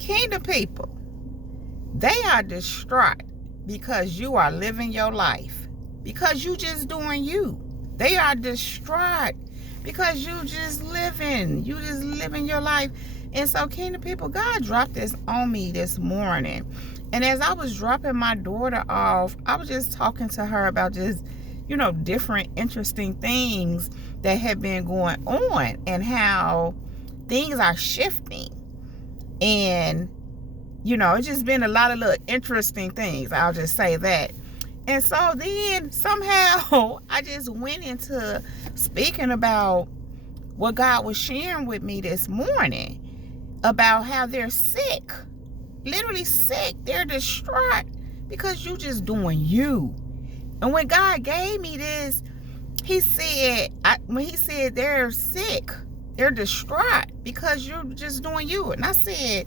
Kingdom people, they are distraught because you are living your life, because you just doing you. They are distraught because you just living your life. And so, kingdom people, God dropped this on me this morning. And as I was dropping my daughter off, I was just talking to her about just, different interesting things that have been going on and how things are shifting. And, it's just been a lot of little interesting things. I'll just say that. And so then somehow I just went into speaking about what God was sharing with me this morning about how they're sick, literally sick. They're distraught because you just doing you. And when God gave me this, he said, when he said they're sick, they're distraught because you're just doing you. And I said,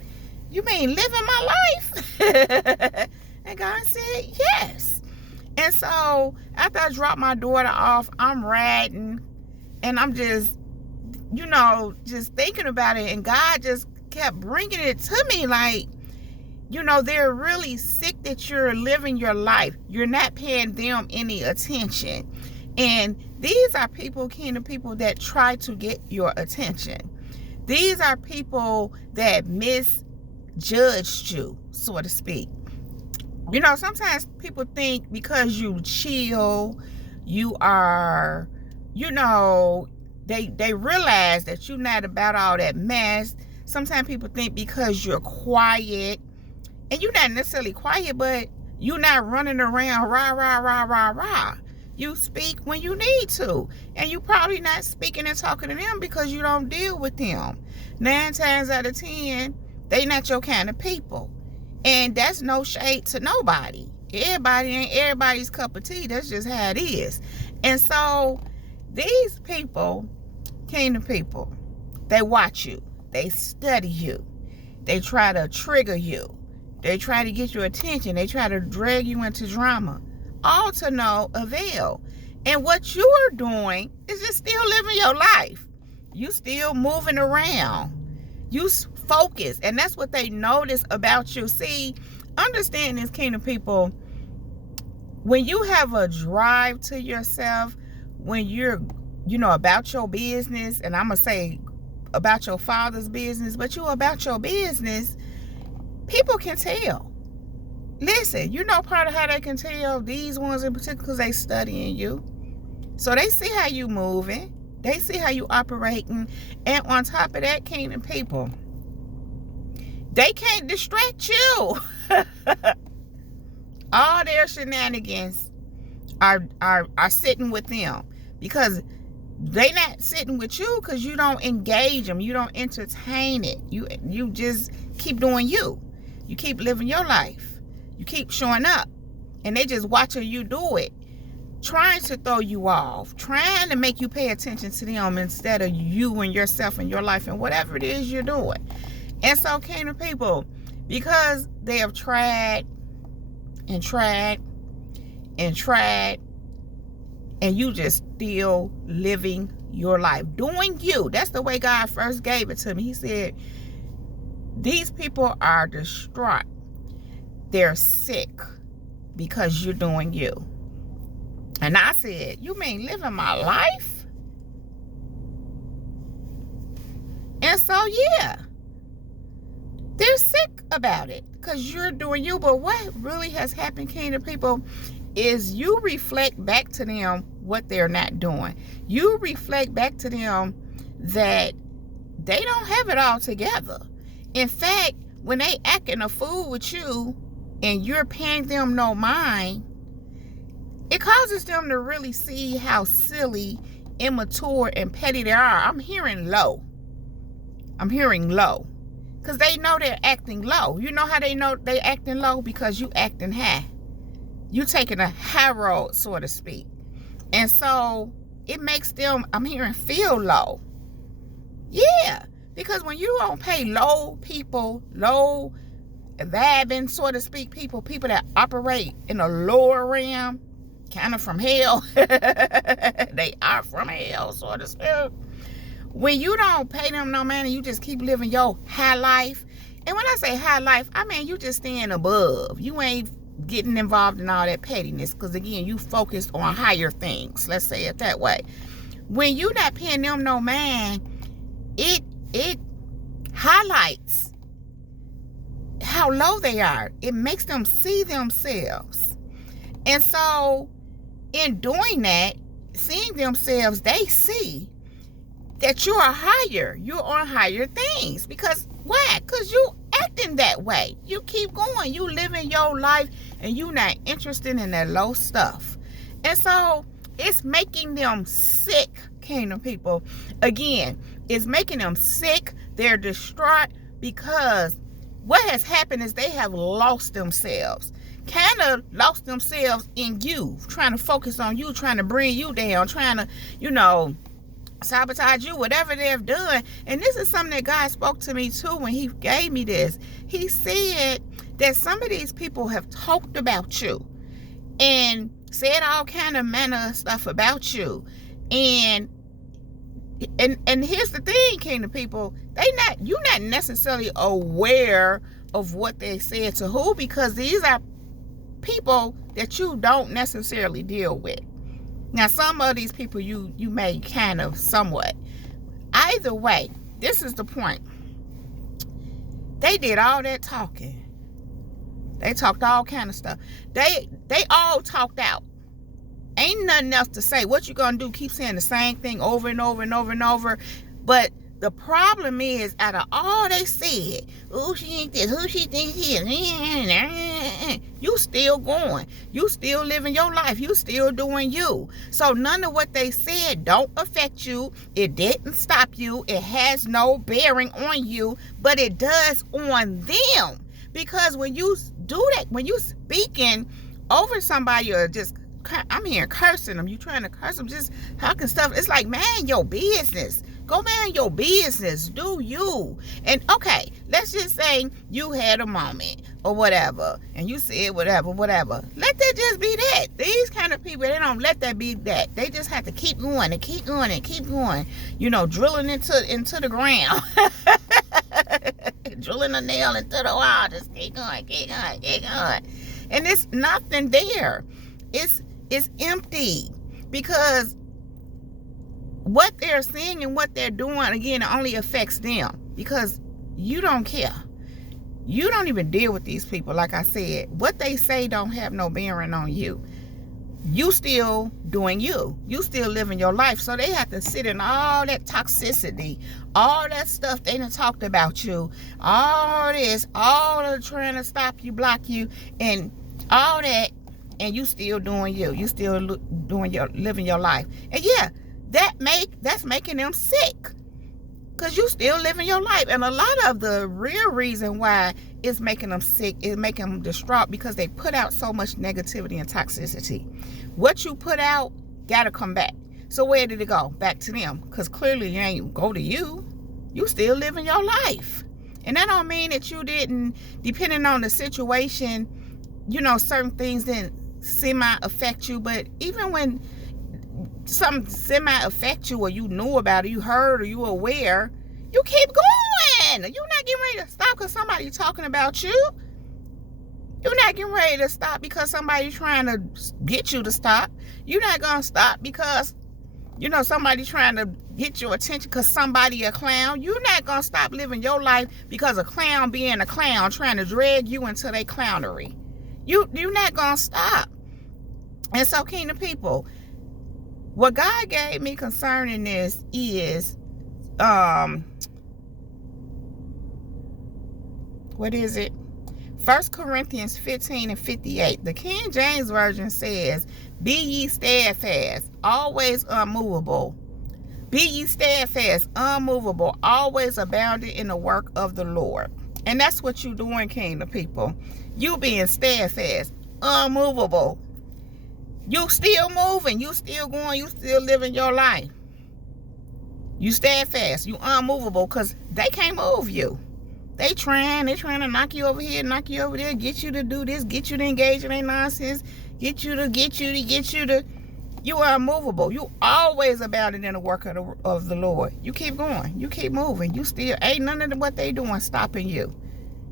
you mean living my life? And God said, yes. And so after I dropped my daughter off, I'm riding and I'm just, just thinking about it. And God just kept bringing it to me like, they're really sick that you're living your life. You're not paying them any attention. And these are people, kingdom people, that try to get your attention. These are people that misjudged you, so to speak. Sometimes people think because you chill, you are, they realize that you're not about all that mess. Sometimes people think because you're quiet, and you're not necessarily quiet, but you're not running around rah, rah, rah, rah, rah. You speak when you need to. And you probably not speaking and talking to them because you don't deal with them. 9 times out of 10, they not your kind of people. And that's no shade to nobody. Everybody ain't everybody's cup of tea. That's just how it is. And so these people, kingdom people, they watch you. They study you. They try to trigger you. They try to get your attention. They try to drag you into drama. All to no avail. And what you are doing is just still living your life. You still moving around. You focus. And that's what they notice about you. See, understand this, kingdom people. When you have a drive to yourself, when you're, about your business, and I'm going to say about your father's business, but you about your business, people can tell. Listen, part of how they can tell, these ones in particular, because they studying you. So they see how you moving. They see how you operating. And on top of that, kingdom people, they can't distract you. All their shenanigans are sitting with them, because they not sitting with you because you don't engage them. You don't entertain it. You just keep doing you. You keep living your life. You keep showing up. And they just watching you do it. Trying to throw you off. Trying to make you pay attention to them instead of you and yourself and your life and whatever it is you're doing. And so, kingdom people, because they have tried and tried and tried, and you just still living your life, doing you. That's the way God first gave it to me. He said, these people are distraught. They're sick because you're doing you. And I said, you mean living my life? And so, yeah, they're sick about it because you're doing you. But what really has happened, kingdom people, is you reflect back to them what they're not doing. You reflect back to them that they don't have it all together. In fact, when they acting a fool with you and you're paying them no mind, it causes them to really see how silly, immature, and petty they are. I'm hearing low. Because they know they're acting low. You know how they know they acting low? Because you acting high. You taking a high road, so to speak. And so it makes them, I'm hearing, feel low. Yeah. Because when you don't pay low people, low vibing, so to speak, people that operate in a lower realm, kind of from hell. They are from hell, so to speak. When you don't pay them no money, you just keep living your high life, And when I say high life, I mean you just staying above. You ain't getting involved in all that pettiness, because again, you focused on higher things. Let's say it that way. When you not paying them no mind, it highlights how low they are. It makes them see themselves. And so in doing that, seeing themselves, they see that you are higher. You're on higher things. Because why? Because you acting that way. You keep going. You living your life and you not interested in that low stuff. And so it's making them sick, kingdom people. Again, it's making them sick. They're distraught because what has happened is they have lost themselves. Kind of lost themselves in you, trying to focus on you, trying to bring you down, trying to, sabotage you, whatever they've done. And this is something that God spoke to me too when he gave me this. He said that some of these people have talked about you and said all kind of manner of stuff about you. And here's the thing, kingdom people, you're not necessarily aware of what they said to who, because these are people that you don't necessarily deal with. Now, some of these people you may kind of somewhat. Either way, this is the point. They did all that talking. They talked all kind of stuff. They all talked out. Ain't nothing else to say. What you gonna do? Keep saying the same thing over and over and over and over. But the problem is, out of all they said, oh, she ain't this, who she thinks she is, you still going. You still living your life. You still doing you. So none of what they said don't affect you. It didn't stop you. It has no bearing on you, but it does on them. Because when you do that, when you speaking over somebody or just, I'm hearing cursing them, you trying to curse them, just talking stuff, it's like, man, your business. Go man your business. Do you. And okay, let's just say you had a moment or whatever, and you said whatever. Let that just be that. These kind of people, they don't let that be that. They just have to keep going and keep going and keep going. Drilling into the ground. Drilling a nail into the wall. Just keep going. And it's nothing there. It's empty, because what they're saying and what they're doing, again, it only affects them, because you don't care. You don't even deal with these people. Like I said, what they say don't have no bearing on you. You still doing you. You still living your life. So they have to sit in all that toxicity, all that stuff they done talked about you, all this, all of trying to stop you, block you, and all that, and you still doing you. You still living your life. And yeah, that's making them sick, because you still living your life. And a lot of the real reason why it's making them sick, is making them distraught, because they put out so much negativity and toxicity. What you put out gotta come back. So where did it go? Back to them, because clearly it ain't go to you. You still living your life. And that don't mean that you didn't, depending on the situation, certain things didn't semi affect you. But even when something semi affect you, or you knew about it, you heard, or you aware, you keep going. You're not getting ready to stop because somebody talking about you. You're not getting ready to stop because somebody's trying to get you to stop. You're not going to stop because, somebody trying to get your attention because somebody a clown. You're not going to stop living your life because a clown being a clown trying to drag you into their clownery. You're not going to stop. And so, kingdom people, what God gave me concerning this is, what is it? 1 Corinthians 15:58. The King James Version says, be ye steadfast, always unmovable. Be ye steadfast, unmovable, always abounding in the work of the Lord. And that's what you're doing, kingdom people. You being steadfast, unmovable. You still moving, you still going, you still living your life. You steadfast, you unmovable, because they can't move you. They trying to knock you over here, knock you over there, get you to do this, get you to engage in their nonsense, get you to, you are unmovable. You always abounding in the work of the Lord. You keep going, you keep moving, you still, ain't none of what they doing stopping you.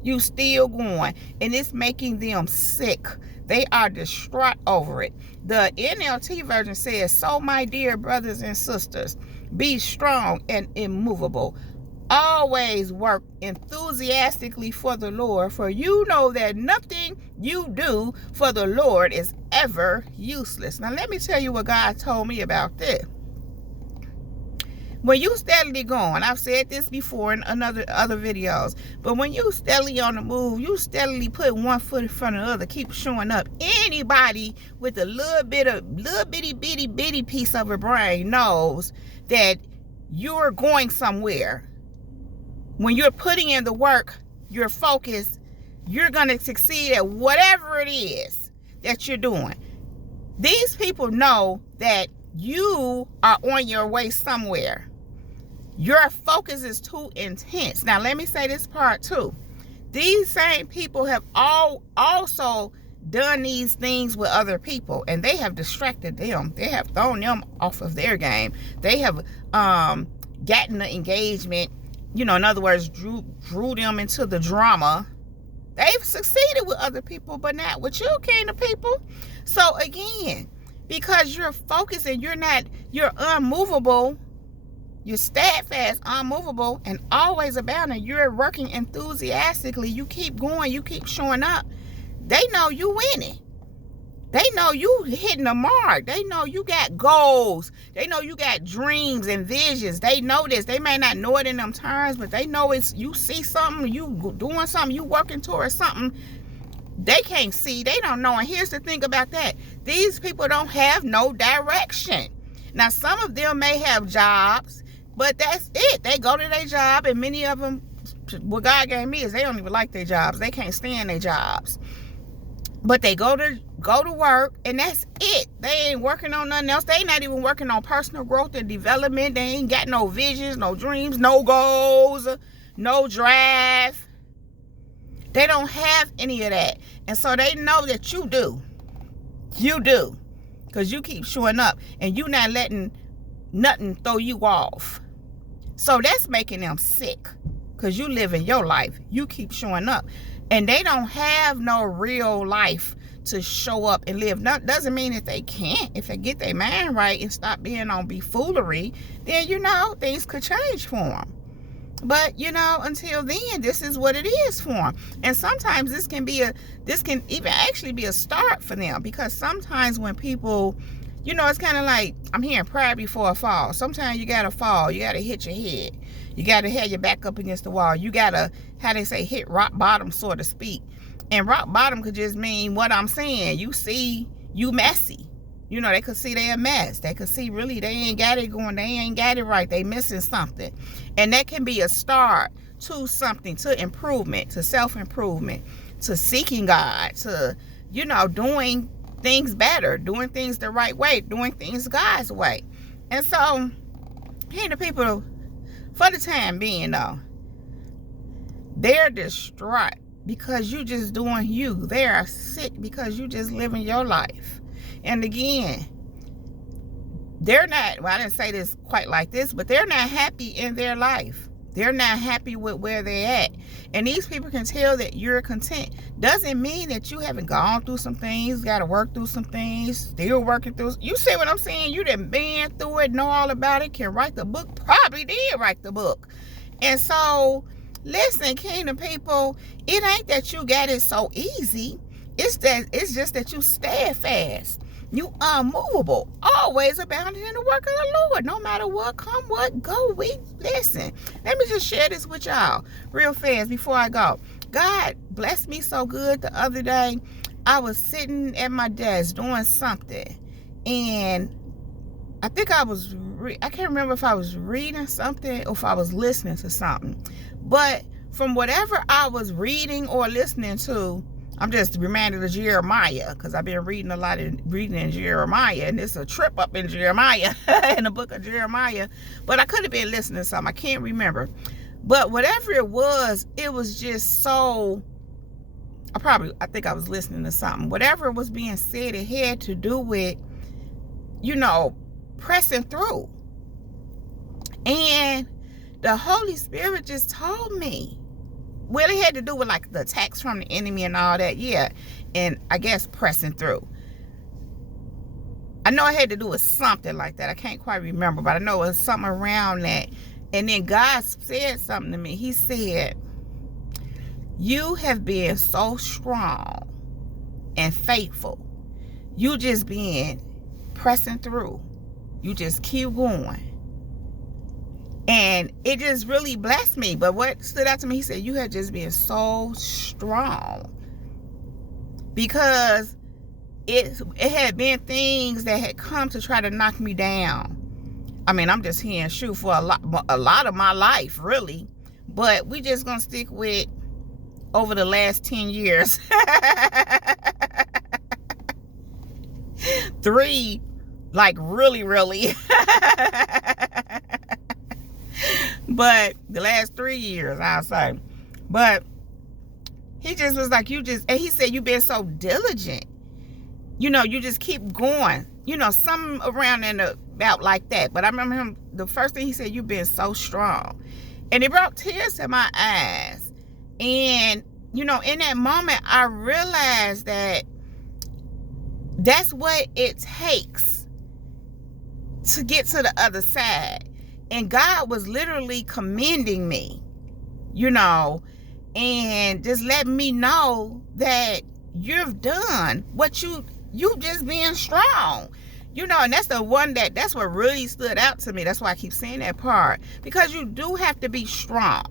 You still going, and it's making them sick. They are distraught over it. The NLT version says, so my dear brothers and sisters, be strong and immovable. Always work enthusiastically for the Lord, for you know that nothing you do for the Lord is ever useless. Now let me tell you what God told me about this. When you steadily going, I've said this before in other videos, but when you steadily on the move, you steadily put one foot in front of the other, keep showing up. Anybody with a little bitty piece of a brain knows that you're going somewhere. When you're putting in the work, your focus, you're going to succeed at whatever it is that you're doing. These people know that you are on your way somewhere. Your focus is too intense. Now, let me say this part too. These same people have also done these things with other people, and they have distracted them. They have thrown them off of their game. They have gotten the engagement, in other words, drew them into the drama. They've succeeded with other people, but not with you, kingdom people. So again, because you're focused and you're unmovable, you're steadfast, unmovable, and always abounding. You're working enthusiastically. You keep going. You keep showing up. They know you winning. They know you hitting the mark. They know you got goals. They know you got dreams and visions. They know this. They may not know it in them terms, but they know it's you see something, you doing something, you working towards something. They can't see. They don't know. And here's the thing about that. These people don't have no direction. Now, some of them may have jobs, but that's it. They go to their job, and many of them, what God gave me is they don't even like their jobs. They can't stand their jobs. But they go to work, and that's it. They ain't working on nothing else. They ain't not even working on personal growth and development. They ain't got no visions, no dreams, no goals, no drive. They don't have any of that. And so they know that you do. You do. Because you keep showing up, and you not letting nothing throw you off. So that's making them sick, because you living your life. You keep showing up, and they don't have no real life to show up and live. Now, doesn't mean that they can't. If they get their mind right and stop being on buffoonery, then things could change for them. But until then, this is what it is for them. And sometimes this can even actually be a start for them, because sometimes when people, it's kind of like, I'm hearing prayer before a fall. Sometimes you got to fall. You got to hit your head. You got to have your back up against the wall. You got to, how they say, hit rock bottom, so to speak. And rock bottom could just mean what I'm saying. You see, you messy. They could see they're a mess. They could see really they ain't got it going. They ain't got it right. They missing something. And that can be a start to something, to improvement, to self-improvement, to seeking God, to, doing things better, doing things the right way, doing things God's way. And so, here the people, for the time being though, they're distraught because you just doing you. They are sick because you just living your life. And again, they're not, well, I didn't say this quite like this, but they're not happy in their life. They're not happy with where they're at. And these people can tell that you're content. Doesn't mean that you haven't gone through some things, got to work through some things, still working through. You see what I'm saying? You done been through it, know all about it, can write the book, probably did write the book. And so, listen, kingdom people, it ain't that you got it so easy. It's just that you steadfast. You unmovable, always abounding in the work of the Lord. No matter what come, what go, listen. Let me just share this with y'all real fast before I go. God blessed me so good the other day. I was sitting at my desk doing something, and I think I can't remember if I was reading something or if I was listening to something. But from whatever I was reading or listening to, I'm just reminded of Jeremiah, because I've been reading in Jeremiah, and it's a trip up in Jeremiah, in the book of Jeremiah. But I could have been listening to something. I can't remember. But whatever it was just so, I think I was listening to something. Whatever was being said, it had to do with, pressing through. And the Holy Spirit just told me, well, it had to do with like the attacks from the enemy and all that, yeah. And I guess pressing through. I know it had to do with something like that. I can't quite remember, but I know it was something around that. And then God said something to me. He said, you have been so strong and faithful. You just been pressing through. You just keep going. And it just really blessed me. But what stood out to me, he said, you have just been so strong. Because it had been things that had come to try to knock me down. I mean, I'm just hearing shoot for a lot of my life, really. But we just gonna stick with over the last 10 years. 3, like really. But the last 3 years, I'll say. But he just was like, and he said, you've been so diligent. You know, you just keep going. You know, something around and about like that. But I remember him, the first thing he said, you've been so strong. And it brought tears to my eyes. And, you know, in that moment, I realized that that's what it takes to get to the other side. And God was literally commending me, you know, and just letting me know that you've done what you just being strong, you know. And that's the one that's what really stood out to me. That's why I keep saying that part, because you do have to be strong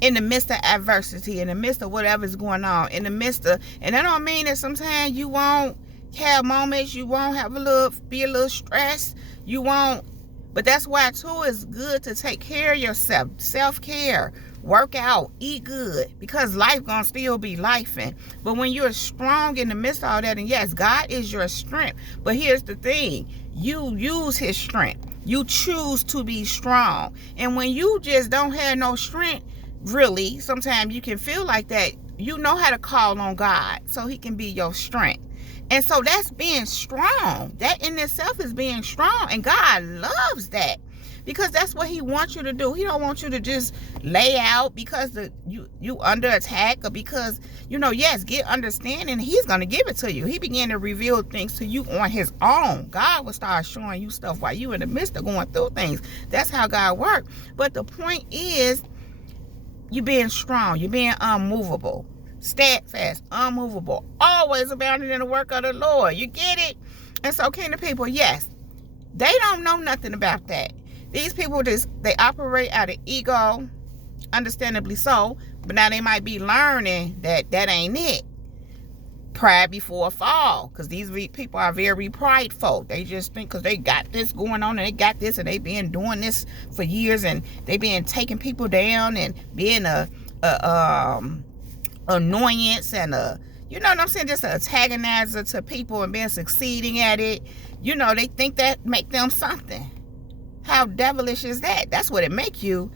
in the midst of adversity, in the midst of whatever's going on, in the midst of, and that don't mean that sometimes you won't have moments, you won't have be a little stressed, you won't. But that's why too it's good to take care of yourself, self-care, work out, eat good, because life gonna still be lifing. But when you're strong in the midst of all that, and yes, God is your strength, but here's the thing, you use his strength. You choose to be strong. And when you just don't have no strength, really, sometimes you can feel like that, you know how to call on God so he can be your strength. And so that's being strong. That in itself is being strong. And God loves that, because that's what he wants you to do. He don't want you to just lay out because you under attack, or because, you know, yes, get understanding. He's going to give it to you. He began to reveal things to you on his own. God will start showing you stuff while you in the midst of going through things. That's how God works. But the point is, you being strong. You're being unmovable. Steadfast, unmovable, always abounding in the work of the Lord. You get it? And so, kingdom people, yes, they don't know nothing about that. These people they operate out of ego, understandably so, but now they might be learning that ain't it. Pride before a fall, because these people are very prideful. They just think because they got this going on and they got this and they been doing this for years, and they been taking people down and being a annoyance and you know what I'm saying, just an antagonizer to people and being succeeding at it. You know, they think that make them something. How devilish is that? That's what it make you,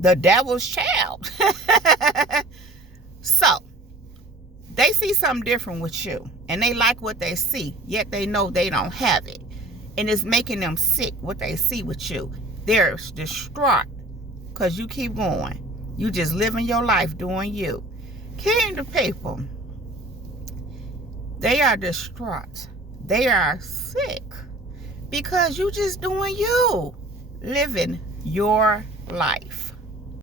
the devil's child. So they see something different with you, and they like what they see, yet they know they don't have it, and it's making them sick what they see with you. They're distraught because you keep going. You just living your life doing you. Kingdom people, they are distraught. They are sick because you just doing you, living your life.